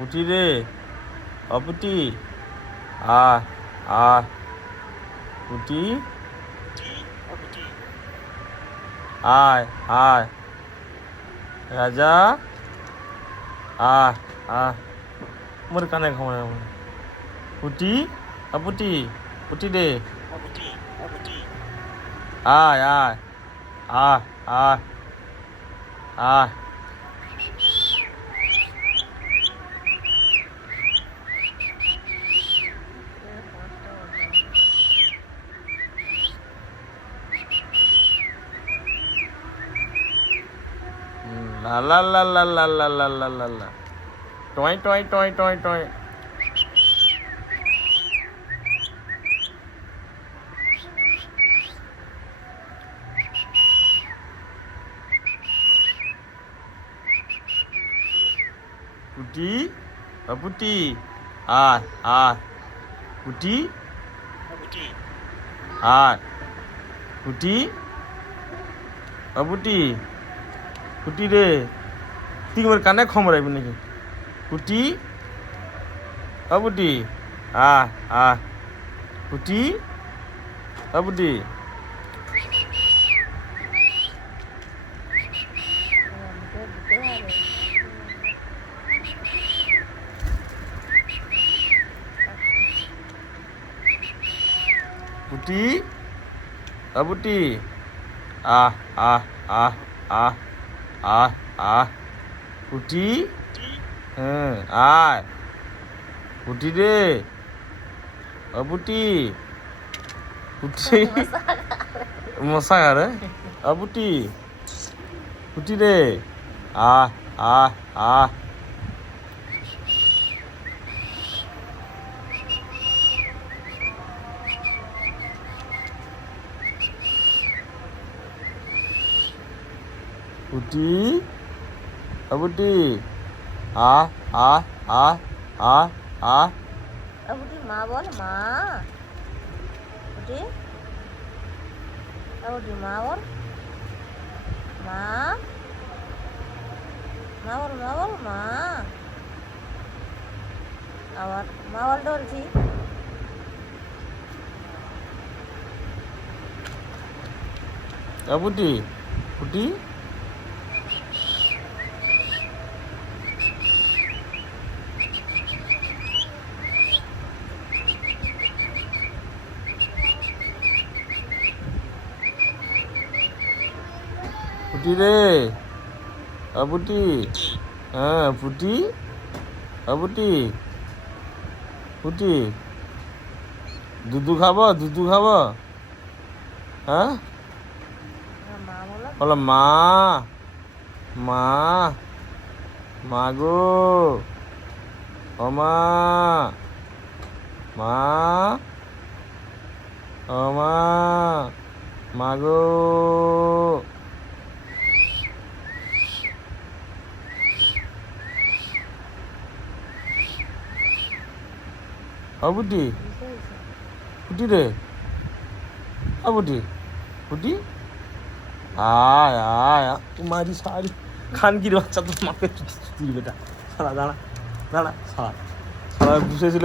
পুটি রে, অপুটি, আয় আয় পুটি, আয় আয় রাজা, আয় আয় মোর কানে ঘামে পুটি, অপুটি, পুটি রে, আয় আয় আয় আয় আয় লা লা লা লা লা লা লা লা লা লা toy toy toy toy toy পুটি, পুটি, আয় আয় পুটি, আয় পুটি, পুটি, পুটি রে, তুই আমার কানে খমরাইবি নাকি? পুটি, পুটি, আয় আয় পুটি, পুটি, পুটি, পুটি, আহ আহ আহ আহ আহ আহ পুটি, হ্যাঁ আয় পুটি রে, পুটি, পুটি মশা আরে পুটি, পুটি রে, আহ আহ আহ পুটি, পুটি, আহ আহ আহ আহ আহ পুটি মা বল মা, পুটি পুটি মা বল মা, মা বল মা বল মা, আবার মা বল ডলছি। পুটি, পুটি, পুটি রে, পুটি, হ্যাঁ পুটি, পুটি, পুটি, দুধু খাবো দুধু খাবো, হ্যাঁ মা বলো বলো মা, মা, মা গো, ও মা, মা, ও মা, মা গো, পুটি, পুটি রে, পুটি, পুটি, আয় আয় তোমারি সারি খানকির বাচ্চা তো মাকে বেটা সারা দাঁড়া দাঁড়া সারা সারা বসেছিল